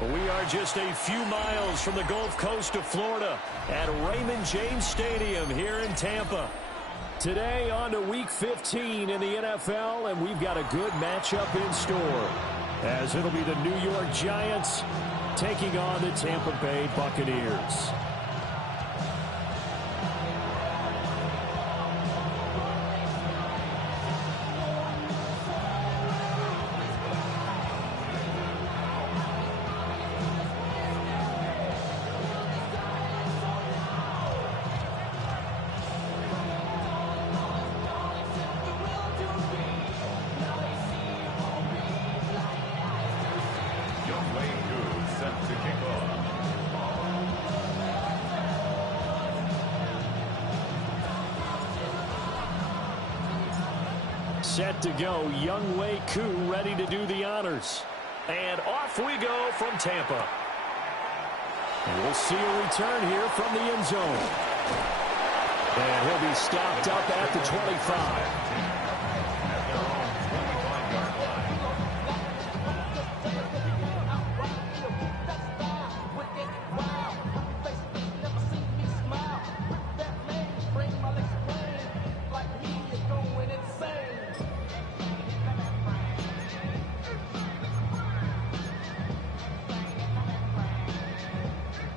We are just a few miles from the Gulf Coast of Florida at Raymond James Stadium here in Tampa. Today on to Week 15 in the NFL, and we've got a good matchup in store, as it'll be the New York Giants taking on the Tampa Bay Buccaneers. Set to go, Young Wei Koo ready to do the honors. And off we go from Tampa. And we'll see a return here from the end zone. And he'll be stopped up at the 25.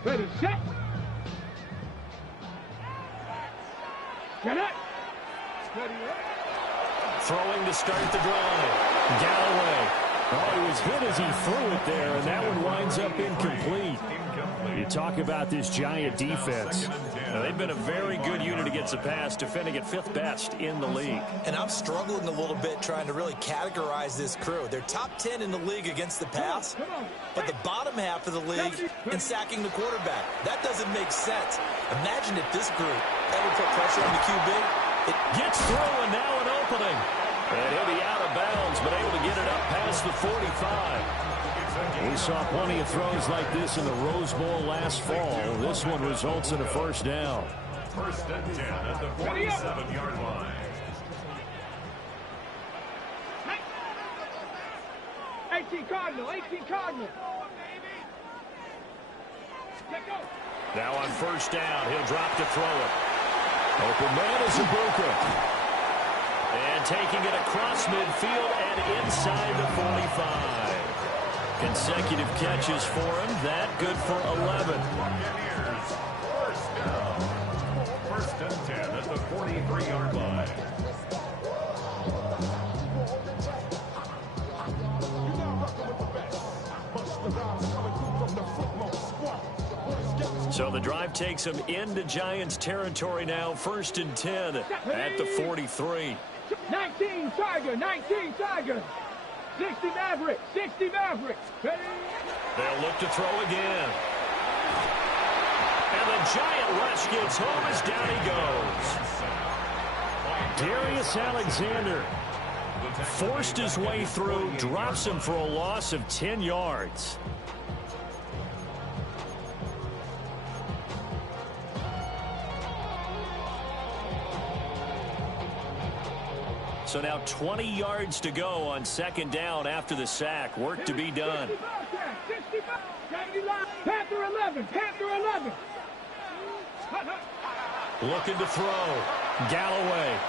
Ready, set. Get it. Ready, Throwing to start the drive. Galloway. Oh, he was hit as he threw it there, and that one winds up incomplete. You talk about this Giant defense. They've been a very good unit against the pass, defending at 5th best in the league. And I'm struggling a little bit trying to really categorize this crew. They're top 10 in the league against the pass, but the bottom half of the league in sacking the quarterback. That doesn't make sense. Imagine if this group ever put pressure on the QB. It gets through, and now an opening. And he'll be out of bounds, but able to get it up past the 45. We saw plenty of throws like this in the Rose Bowl last fall. This one results in a first down. First and 10 at the 47-yard line. 18 Cardinal, 18 Cardinal. Now on first down, he'll drop to throw it. Open man is Ibuka. And taking it across midfield and inside the 45. Consecutive catches for him. That good for 11. First down. First and 10 at the 43-yard line. So the drive takes him into Giants territory now. First and 10 at the 43. 19 Tiger, 19 Tiger. 60 Maverick, 60 Maverick. Ready? They'll look to throw again. And the Giant rush gets home as down he goes. Darius Alexander forced his way through, drops him for a loss of 10 yards. So now 20 yards to go on second down after the sack. Work to be done. Panther 11, Panther 11. Looking to throw. Galloway.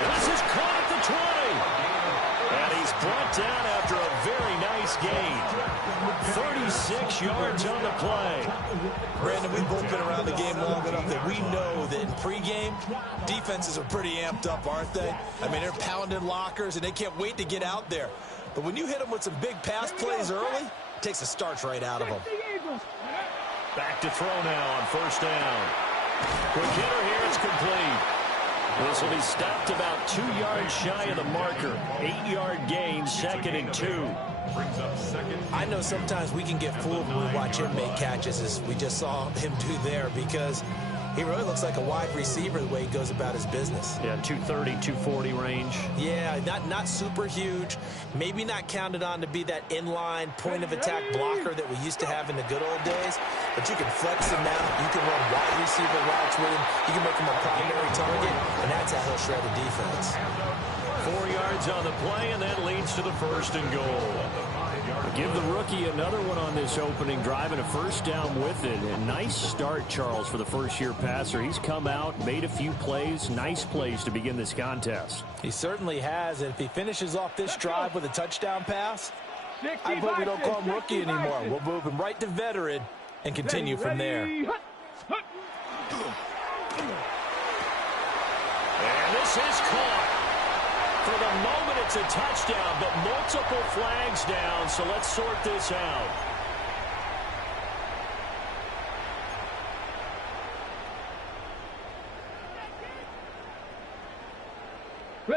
This is caught at the 20. And he's brought down after a very nice gain. 36 yards on the play. Brandon, we've both been around the game long enough that we know that in pregame, defenses are pretty amped up, aren't they? I mean, they're pounding lockers, and they can't wait to get out there. But when you hit them with some big pass plays early, it takes the starch right out of them. Back to throw now on first down. Quick hitter here, it's complete. This will be stopped about 2 yards shy of the marker. 8-yard gain, 2nd and 2. I know sometimes we can get fooled when we watch him make catches, as we just saw him do there, because he really looks like a wide receiver the way he goes about his business. Yeah, 230, 240 range. Yeah, not super huge. Maybe not counted on to be that inline point-of-attack blocker that we used to have in the good old days. But you can flex him out. You can run wide receiver routes with him. You can make him a primary target, and that's how he'll shred a defense. 4 yards on the play, and that leads to the 1st and goal. Give the rookie another one on this opening drive and a first down with it. A nice start, Charles, for the first-year passer. He's come out, made a few plays, nice plays to begin this contest. He certainly has, and if he finishes off this drive with a touchdown pass, I hope we don't call him rookie anymore. We'll move him right to veteran and continue from there. And this is caught. For the moment, it's a touchdown, but multiple flags down, so let's sort this out.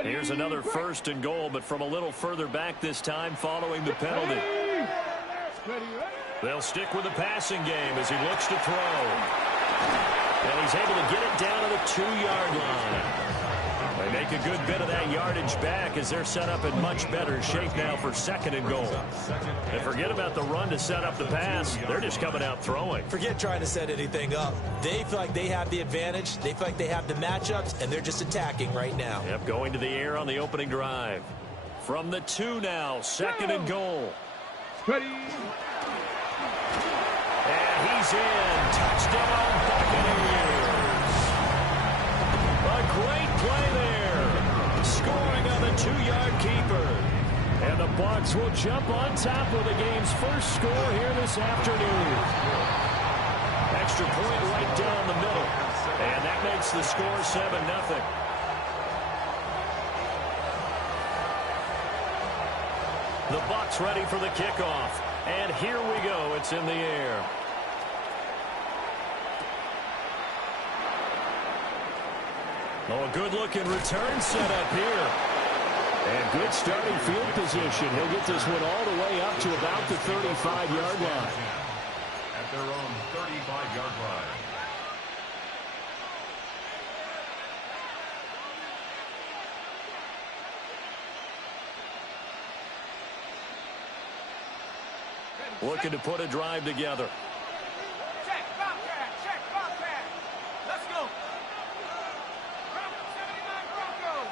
Here's another 1st and goal, but from a little further back this time following the penalty. They'll stick with the passing game as he looks to throw. And he's able to get it down to the 2-yard line. They make a good bit of that yardage back as they're set up in much better shape now for 2nd and goal. And forget about the run to set up the pass. They're just coming out throwing. Forget trying to set anything up. They feel like they have the advantage. They feel like they have the matchups, and they're just attacking right now. Yep, going to the air on the opening drive. From the 2 now, 2nd and goal. Ready. And he's in. Touchdown, Buccaneers. A great play there. Scoring on the 2-yard keeper. And the Bucs will jump on top of the game's first score here this afternoon. Extra point right down the middle. And that makes the score 7-0. The Bucs ready for the kickoff. And here we go. It's in the air. Oh, a good-looking return set up here. And good starting field position. He'll get this one all the way up to about the 35-yard line. At their own 35-yard line. Looking to put a drive together. Check, Bobcat, check, Bobcat. Let's go. 79 Broncos.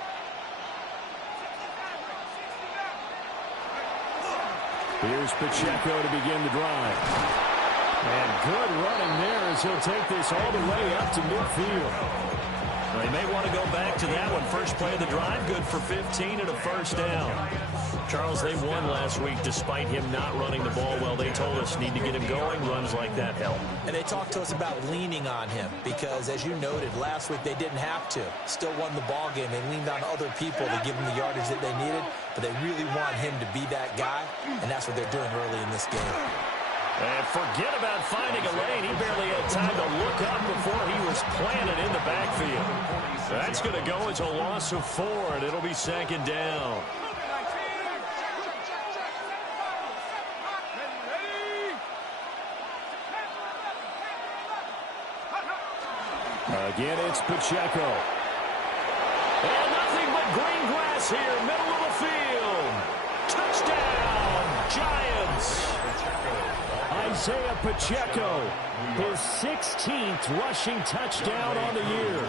69. Here's Pacheco to begin the drive. And good running there as he'll take this all the way up to midfield. They may want to go back to that one. First play of the drive, good for 15 and a first down. Charles, they won last week despite him not running the ball well. They told us need to get him going. Runs like that help. And they talked to us about leaning on him because, as you noted, last week they didn't have to. Still won the ball game. They leaned on other people to give them the yardage that they needed, but they really want him to be that guy, and that's what they're doing early in this game. And forget about finding a lane. He barely had time to look up before he was planted in the backfield. That's going to go as a loss of 4, and it'll be 2nd down. Again, it's Pacheco. And nothing but green grass here, middle of the field. Touchdown, Giants. Isaiah Pacheco, his 16th rushing touchdown on the year.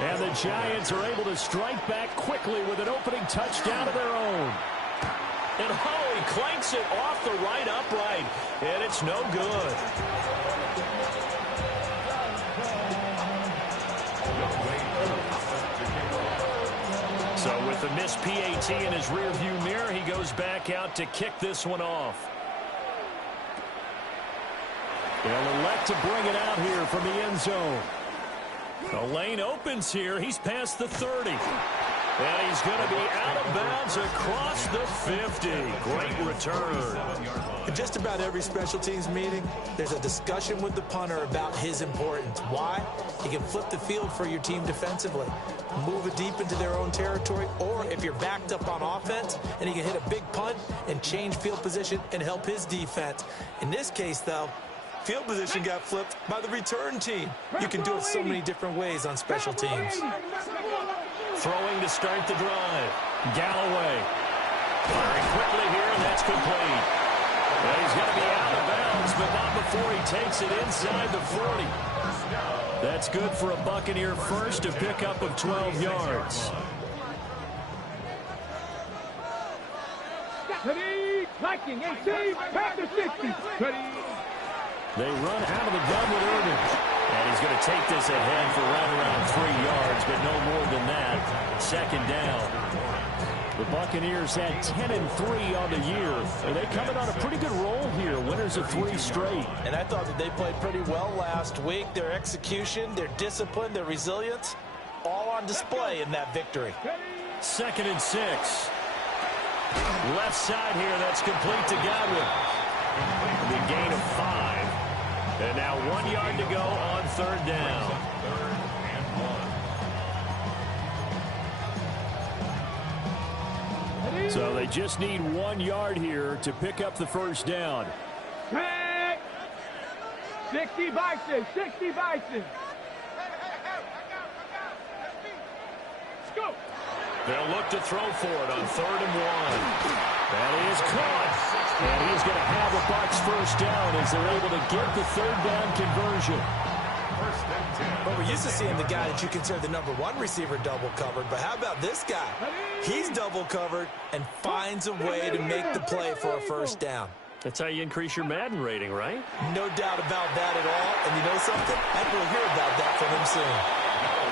And the Giants are able to strike back quickly with an opening touchdown of their own. And Howie clanks it off the right upright, and it's no good. So With a missed PAT in his rearview mirror, he goes back out to kick this one off. They'll elect to bring it out here from the end zone. The lane opens here. He's past the 30. And he's going to be out of bounds across the 50. Great return. In just about every special teams meeting, there's a discussion with the punter about his importance. Why? He can flip the field for your team defensively, move it deep into their own territory, or if you're backed up on offense, and he can hit a big punt and change field position and help his defense. In this case, though, field position got flipped by the return team. You can do it so many different ways on special teams. Throwing to start the drive. Galloway. Firing quickly here, and that's complete. Well, he's going to be out of bounds, but not before he takes it inside the 40. That's good for a Buccaneer first, a pickup of 12 yards. Liking 18, Panther 60. They run out of the gun with Irvin. And he's going to take this ahead for right around 3 yards, but no more than that. Second down. The Buccaneers had 10-3 on the year. And they coming on a pretty good roll here. Winners of 3 straight. And I thought that they played pretty well last week. Their execution, their discipline, their resilience, all on display in that victory. 2nd and 6. Left side here, that's complete to Godwin. The gain of 5. And now 1 yard to go on 3rd down. So they just need 1 yard here to pick up the first down. 60 Bison, 60 Bison. Let's go. They'll look to throw for it on 3rd and 1. That is caught. And he's going to have a Bucs first down as they're able to get the 3rd down conversion. But we're used to seeing the guy that you consider the #1 receiver double covered. But how about this guy? He's double covered and finds a way to make the play for a first down. That's how you increase your Madden rating, right? No doubt about that at all. And you know something? I think we'll hear about that from him soon.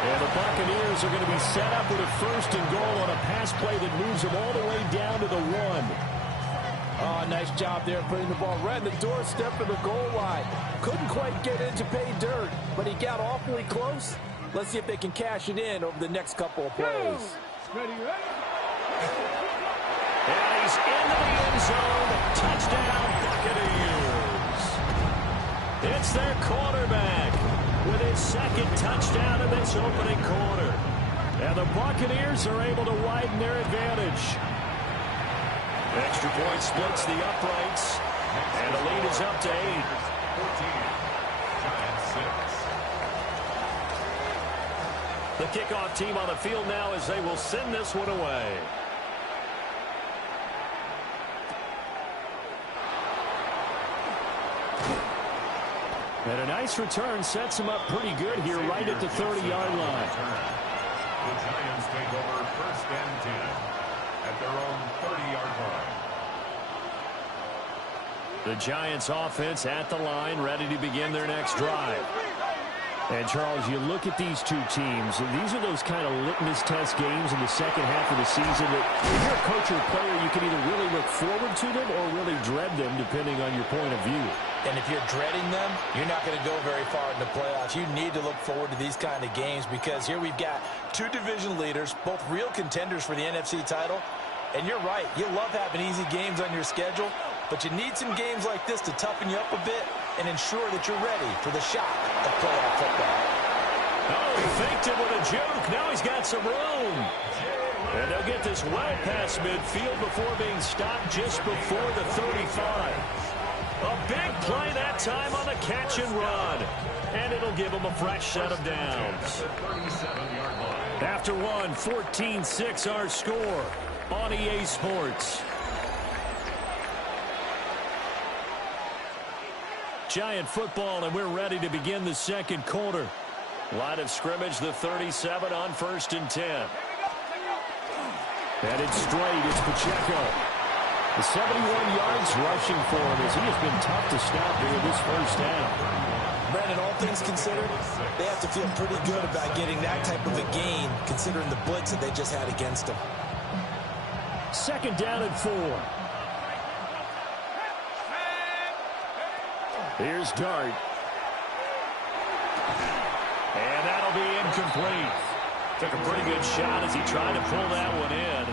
And the Buccaneers are going to be set up with a 1st and goal on a pass play that moves them all the way down to the 1. Oh, nice job there putting the ball right in the doorstep of the goal line. Couldn't quite get in to pay dirt, but he got awfully close. Let's see if they can cash it in over the next couple of plays. Ready, ready. And he's into the end zone. Touchdown, Buccaneers. It's their quarterback with his 2nd touchdown in this opening quarter. And the Buccaneers are able to widen their advantage. Extra point splits the uprights. And the lead is up to 8. 14. Giants 6. The kickoff team on the field now as they will send this one away. And a nice return sets him up pretty good here right at the 30-yard line. The Giants take over 1st and 10 at their own 30-yard line. The Giants offense at the line, ready to begin their next drive. And, Charles, you look at these two teams, and these are those kind of litmus test games in the second half of the season that if you're a coach or a player, you can either really look forward to them or really dread them, depending on your point of view. And if you're dreading them, you're not going to go very far in the playoffs. You need to look forward to these kind of games because here we've got 2 division leaders, both real contenders for the NFC title. And you're right, you love having easy games on your schedule, but you need some games like this to toughen you up a bit and ensure that you're ready for the shock of playoff football. Oh, he faked it with a juke. Now he's got some room. And they'll get this well past midfield before being stopped just before the 35. A big play that time on the catch and run. And it'll give them a fresh set of downs. After one, 14-6 our score on EA Sports. Giant football, and we're ready to begin the second quarter. Line of scrimmage, the 37 on 1st and 10. Headed straight, it's Pacheco. The 71 yards rushing for him as he has been tough to stop here this first half. Brandon, all things considered, they have to feel pretty good about getting that type of a gain considering the blitz that they just had against them. Second down and 4. Here's Dart. And that'll be incomplete. Took a pretty good shot as he tried to pull that one in.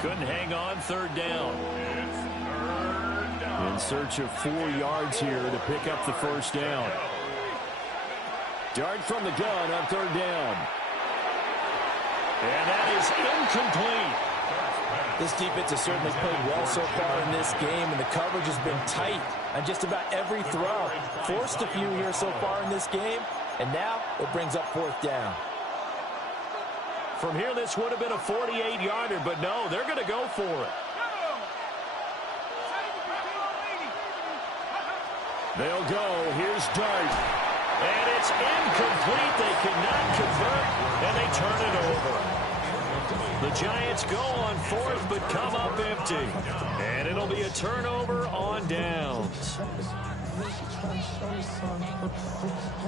Couldn't hang on. Third down. In search of 4 yards here to pick up the first down. Dart from the gun on third down. And that is incomplete. This defense has certainly played well so far in this game, and the coverage has been tight on just about every throw. Forced a few here so far in this game, and now it brings up fourth down. From here, this would have been a 48-yarder, but no, they're going to go for it. They'll go. Here's Dart. And it's incomplete. They cannot convert, and they turn it over. The Giants go on fourth, but come up empty. And it'll be a turnover on downs.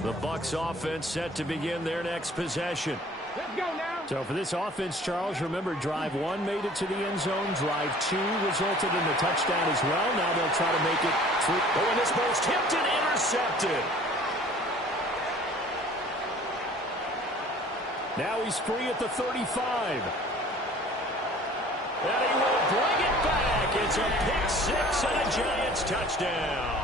The Bucs offense set to begin their next possession. Let's go now. So for this offense, Charles, remember, drive 1 made it to the end zone. Drive 2 resulted in the touchdown as well. Now they'll try to make it through. Oh, and this ball's tipped and intercepted. Now he's free at the 35. And he will bring it back. It's a pick 6 and a Giants touchdown.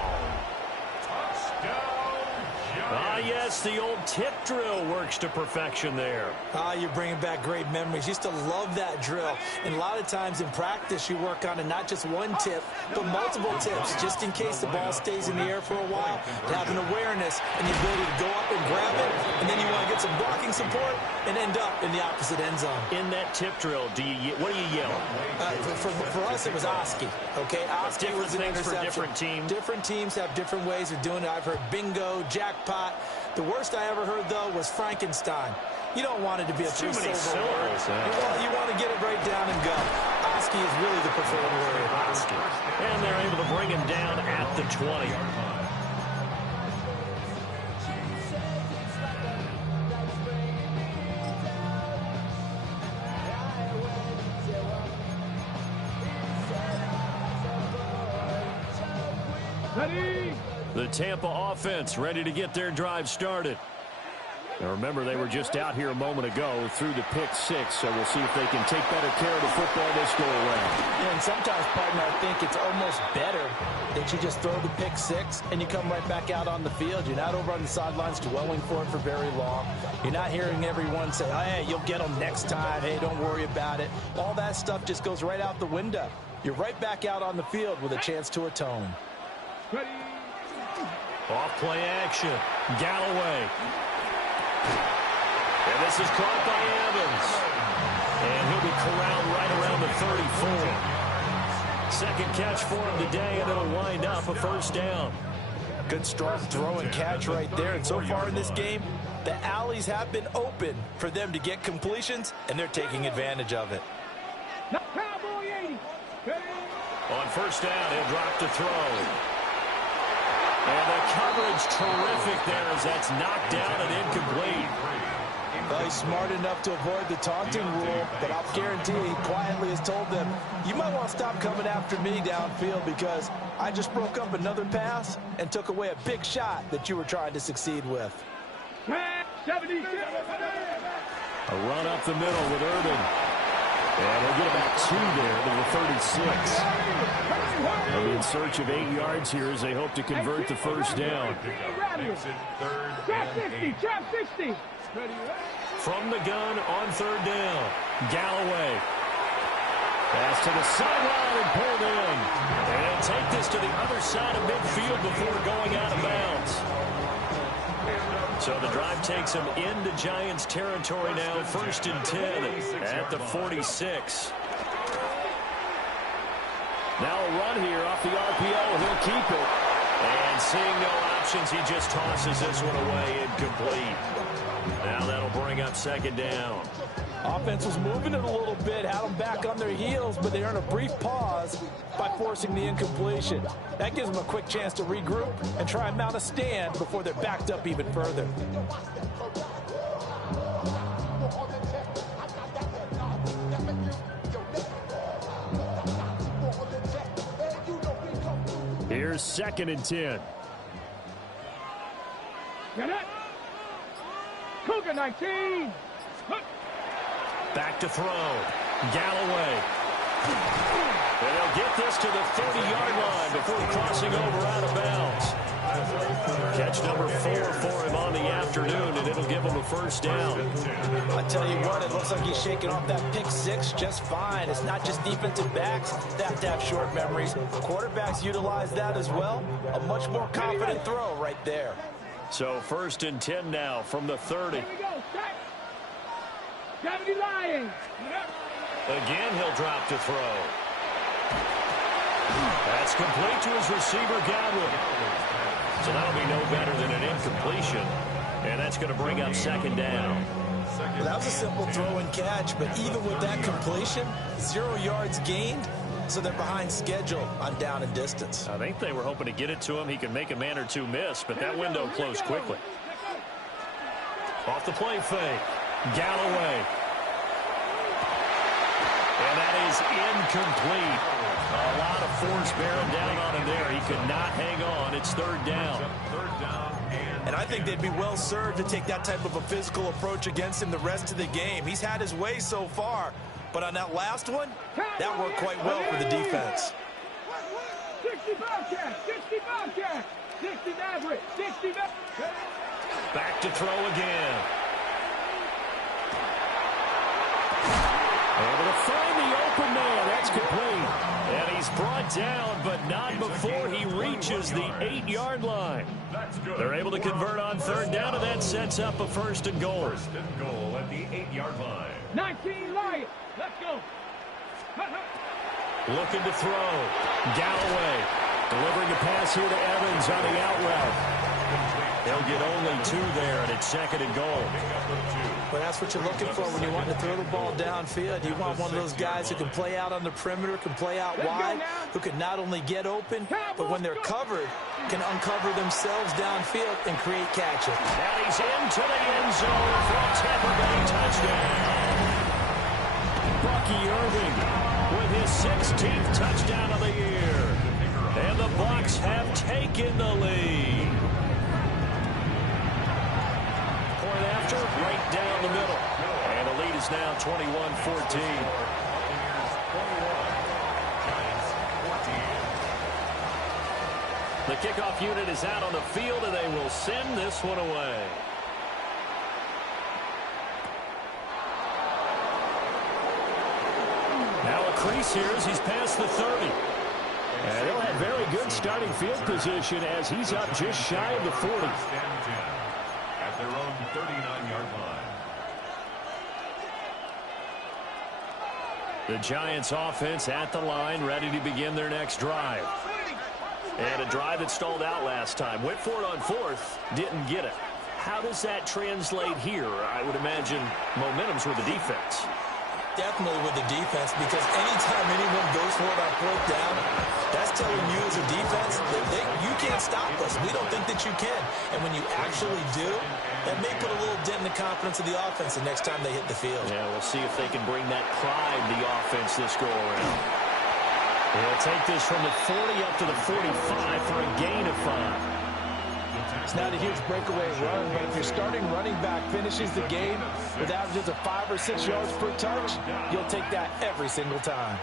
Yes, the old tip drill works to perfection there. You're bringing back great memories. Used to love that drill. And a lot of times in practice, you work on it, not just one tip, but multiple tips, just in case the ball stays in the air for a while. To have an awareness and the ability to go up and grab it, and then you want to get some blocking support and end up in the opposite end zone. In that tip drill, what do you yell? For us, it was Oski. Okay, Oski was an interception. For different teams. Different teams have different ways of doing it. I've heard bingo, jackpot. The worst I ever heard, though, was Frankenstein. You don't want it to be a too many syllable word. You want to get it right down and go. Oski is really the preferred word. Oski. And they're able to bring him down at the 20. Ready? The Tampa offense ready to get their drive started. Now remember, they were just out here a moment ago through the pick 6, so we'll see if they can take better care of the football this go around. Yeah, and sometimes, partner, I think it's almost better that you just throw the pick 6 and you come right back out on the field. You're not over on the sidelines dwelling for it for very long. You're not hearing everyone say, oh, hey, you'll get them next time. Hey, don't worry about it. All that stuff just goes right out the window. You're right back out on the field with a chance to atone. Ready? Off play action. Galloway. And this is caught by Evans. And he'll be corralled right around the 34. Second catch for him today, and it'll wind up a first down. Good strong throw and catch right there. And so far in this game, the alleys have been open for them to get completions, and they're taking advantage of it. Now, Cowboy 80. Ready? On first down, he'll drop to throw. And the coverage terrific there as that's knocked down and incomplete. Well, he's smart enough to avoid the taunting rule, but I'll guarantee he quietly has told them, you might want to stop coming after me downfield because I just broke up another pass and took away a big shot that you were trying to succeed with. 76. A run up the middle with Urban. And he'll get about 2 there to the 36. They'll be in search of 8 yards here as they hope to convert the first down. Trap 60. Trap 60. From the gun on third down. Galloway. Pass to the sideline and pulled in. And take this to the other side of midfield before going out of bounds. So the drive takes them into Giants territory now. First and 10 at the 46. Now a run here off the RPO. He'll keep it. And seeing no options, he just tosses this one away incomplete. Now that'll bring up second down. Offense was moving it a little bit, had them back on their heels, but they earn a brief pause by forcing the incompletion. That gives them a quick chance to regroup and try and mount a stand before they're backed up even further. 2nd and 10. Get it. Cougar 19. Back to throw. Galloway. And they'll get this to the 30-yard line before crossing over out of bounds. Catch number 4 for him on the afternoon, and it'll give him a first down. I tell you what, it looks like he's shaking off that pick 6 just fine. It's not just defensive backs that have to have short memories. Quarterbacks utilize that as well. A much more confident throw right there. So 1st and 10 now from the 30. Here we go. Set. Gravity Lions. Again, he'll drop to throw. That's complete to his receiver, Godwin. So that'll be no better than an incompletion. And that's going to bring up 2nd down. Well, that was a simple throw and catch, but even with that completion, 0 yards gained, so they're behind schedule on down and distance. I think they were hoping to get it to him. He could make a man or two miss, but that window closed quickly. Off the play fake. Galloway. And that is incomplete. A lot of force bearing down on him there. He could not hang on. It's 3rd down. And I think they'd be well served to take that type of a physical approach against him the rest of the game. He's had his way so far, but on that last one, that worked quite well for the defense. 60 Bobcat, 60 Bobcat, 60 Maverick, 60 Maverick. Back to throw again. Able to find the open man. That's complete. And he's brought down, but not before he reaches the 8-yard line. They're able to convert on 3rd down, and that sets up a 1st and goal. 1st and goal at the 8-yard line. 19 Lions. Let's go. Looking to throw. Galloway delivering the pass here to Evans on the out route. They'll get only 2 there, and it's 2nd and goal. But that's what you're looking for when you want to throw the ball downfield. You want one of those guys who can play out on the perimeter, can play out wide, who can not only get open, but when they're covered, can uncover themselves downfield and create catches. And he's into the end zone for a Tampa Bay touchdown. Bucky Irving with his 16th touchdown of the year. And the Bucs have taken the lead. Point after, right down the middle. And the lead is now 21-14. The kickoff unit is out on the field, and they will send this one away. Now a crease here as he's past the 30. And they'll have very good starting field position as he's up just shy of the 40. At their own 39-yard line. The Giants offense at the line, ready to begin their next drive. And a drive that stalled out last time. Went for it on 4th, didn't get it. How does that translate here? I would imagine momentum's with the defense. Definitely with the defense, because anytime anyone goes for it on 4th down, that's telling you as a defense that you can't stop us. We don't think that you can. And when you actually do, that may put a little dent in the confidence of the offense the next time they hit the field. Yeah, we'll see if they can bring that pride to the offense this go-around. They'll take this from the 40 up to the 45 for a gain of 5. It's not a huge breakaway run, but if your starting running back finishes the game with averages of 5 or 6 yards per touch, you'll take that every single time.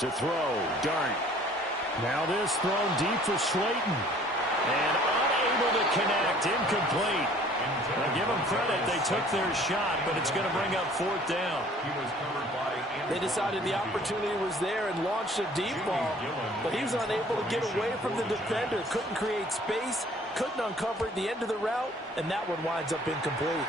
To throw, Dart. Now this thrown deep for Slayton. And unable to connect, incomplete. Now give them credit, they took their shot, but it's going to bring up 4th down. They decided the opportunity was there and launched a deep ball, but he was unable to get away from the defender, couldn't create space, couldn't uncover at the end of the route, and that one winds up incomplete.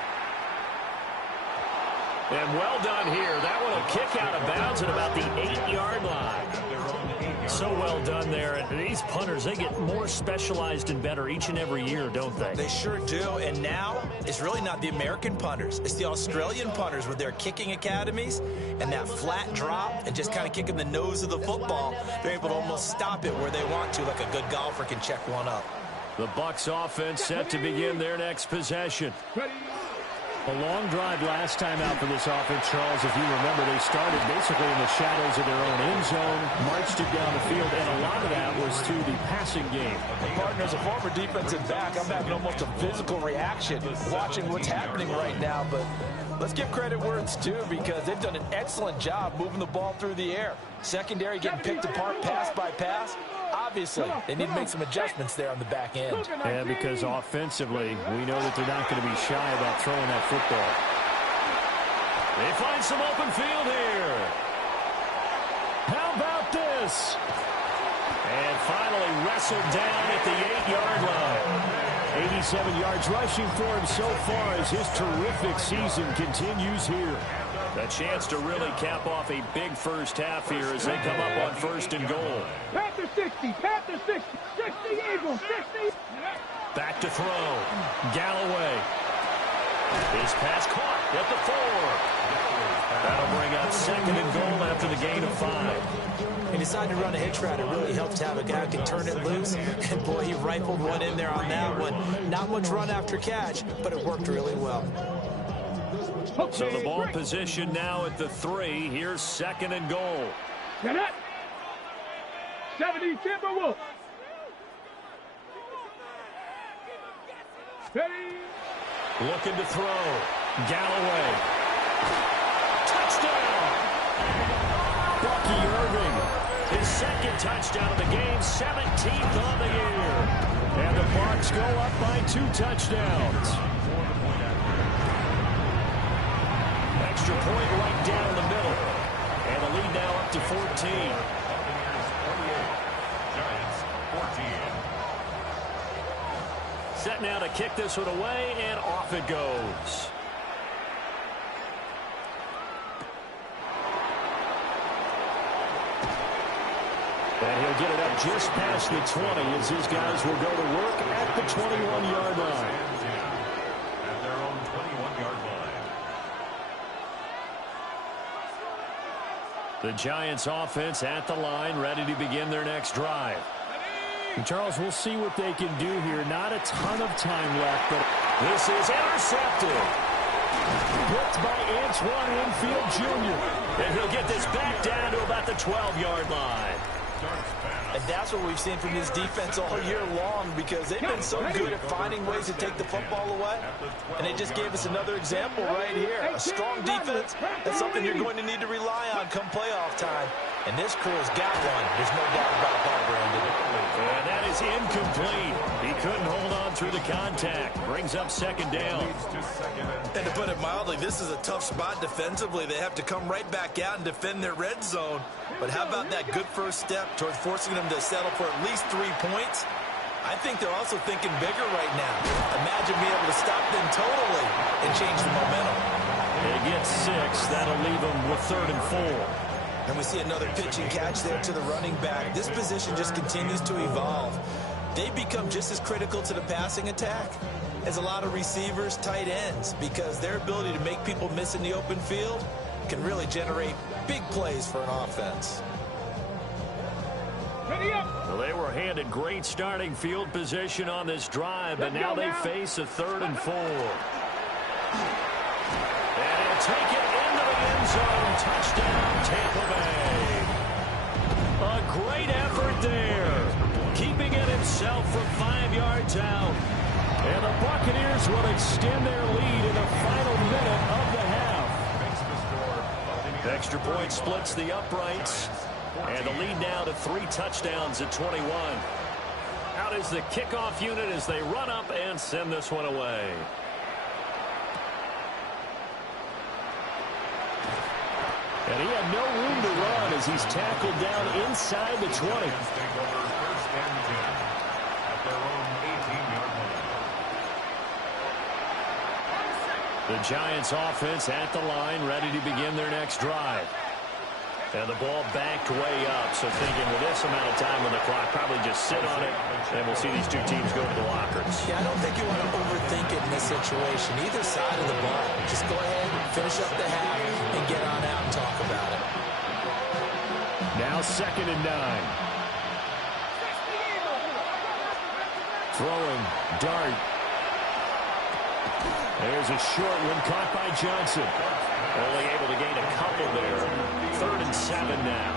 And well done here. That one will kick out of bounds at about the 8-yard line. So well done there. And these punters, they get more specialized and better each and every year, don't they? They sure do. And now it's really not the American punters. It's the Australian punters with their kicking academies and that flat drop and just kind of kicking the nose of the football. They're able to almost stop it where they want to, like a good golfer can check one up. The Bucs offense set to begin their next possession. A long drive last time out for this offense, Charles. If you remember, they started basically in the shadows of their own end zone, marched it down the field, and a lot of that was through the passing game. Partner, as a former defensive back, I'm having almost a physical reaction watching what's happening right now. But let's give credit where it's due, because they've done an excellent job moving the ball through the air. Secondary getting picked apart pass by pass. Obviously, they need to make some adjustments there on the back end. Yeah, because offensively, we know that they're not going to be shy about throwing that football. They find some open field here. How about this? And finally wrestled down at the 8-yard line. 87 yards rushing for him so far as his terrific season continues here. A chance to really cap off a big first half here as they come up on 1st and goal. Panther 60, Panther 60, 60 Eagles, 60. Back to throw. Galloway. His pass caught at the 4. That'll bring up 2nd and goal after the gain of 5. He decided to run a hitch route. It really helps to have a guy who can turn it loose. And, boy, he rifled one in there on that one. Not much run after catch, but it worked really well. So the ball position now at the 3. Here's 2nd and goal. Get it. 70 Timberwolves. Ready. Looking to throw. Galloway. Touchdown. Bucky Irving. His 2nd touchdown of the game. 17th on the year. And the Bucs go up by 2 touchdowns. Extra point right down the middle. And the lead now up to 14. Set now to kick this one away, and off it goes. And he'll get it up just past the 20 as his guys will go to work at the 21-yard line. At their own 21-yard line. The Giants offense at the line, ready to begin their next drive. And Charles, we'll see what they can do here. Not a ton of time left, but this is intercepted. Blocked by Antoine Winfield Jr. And he'll get this back down to about the 12-yard line. And that's what we've seen from this defense all year long, because they've been so good at finding ways to take the football away. And they just gave us another example right here. A strong defense, that's something you're going to need to rely on come playoff time. And this crew has got one. There's no doubt about that, Brandon. And that is incomplete. He couldn't hold on through the contact. Brings up 2nd down. And to put it mildly, this is a tough spot defensively. They have to come right back out and defend their red zone. But how about that good first step towards forcing them to settle for at least 3 points? I think they're also thinking bigger right now. Imagine being able to stop them totally and change the momentum. They get 6. That'll leave them with 3rd and 4. And we see another pitch and catch there to the running back. This position just continues to evolve. They become just as critical to the passing attack as a lot of receivers, tight ends, because their ability to make people miss in the open field can really generate big plays for an offense. Well, they were handed great starting field position on this drive, but now they face a 3rd and 4. And he'll take it into the end zone. Touchdown, Tampa Bay. A great effort there. Keeping it himself from 5 yards out. And the Buccaneers will extend their lead in the final minute of the half. Extra point splits the uprights. And the lead now to 3 touchdowns at 21. Out is the kickoff unit as they run up and send this one away. And he had no room to run as he's tackled down inside the 20. The Giants offense at the line, ready to begin their next drive. And the ball backed way up, so thinking with this amount of time on the clock, probably just sit on it, and we'll see these two teams go to the lockers. Yeah, I don't think you want to overthink it in this situation. Either side of the ball. Just go ahead, finish up the half, and get on out and talk about it. Now 2nd and 9. Throwing, dart. There's a short one caught by Johnson. Only able to gain a couple there. 3rd and 7 now.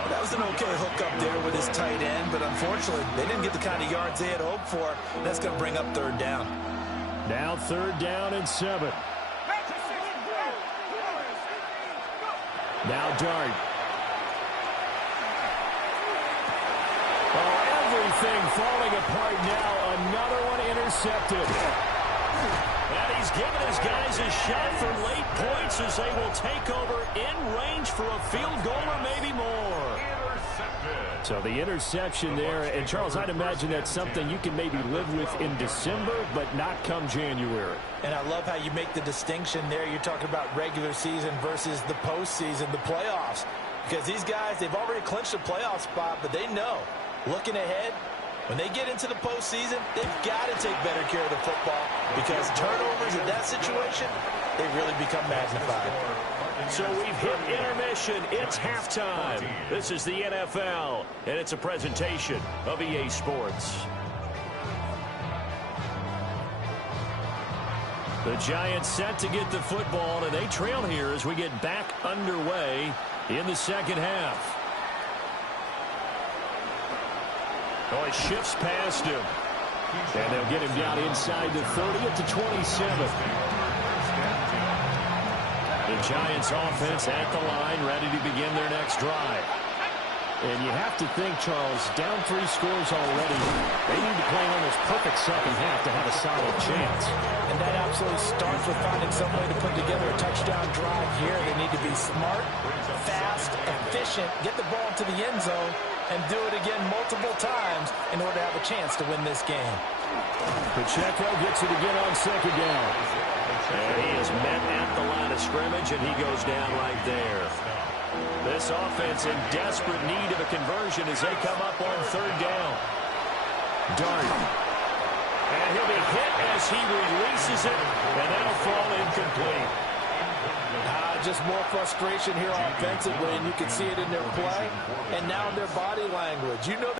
Well, that was an okay hook up there with his tight end, but unfortunately, they didn't get the kind of yards they had hoped for. That's going to bring up 3rd down. Now 3rd down and 7. Now Dart. Oh, everything falling apart now. Another one intercepted. And he's given his guys a shot for late points as they will take over in range for a field goal or maybe more. So the interception there, and Charles, I'd imagine that's something you can maybe live with in December, but not come January. And I love how you make the distinction there. You're talking about regular season versus the postseason, the playoffs. Because these guys, they've already clinched a playoff spot, but they know, looking ahead, when they get into the postseason, they've got to take better care of the football because turnovers in that situation, they really become magnified. So we've hit intermission. It's halftime. This is the NFL, and it's a presentation of EA Sports. The Giants set to get the football, and they trail here as we get back underway in the second half. Oh, it shifts past him. And they'll get him down inside the 30 at the 27. The Giants offense at the line, ready to begin their next drive. And you have to think, Charles, down 3 scores already. They need to play an almost perfect second half to have a solid chance. And that absolutely starts with finding some way to put together a touchdown drive here. They need to be smart, fast, efficient, get the ball to the end zone, and do it again multiple times in order to have a chance to win this game. Pacheco gets it again on second down. And he is met at the line of scrimmage, and he goes down right there. This offense in desperate need of a conversion as they come up on 3rd down. Dart. And he'll be hit as he releases it, and that'll fall incomplete. Just more frustration here offensively, and you can see it in their play and now in their body language. You know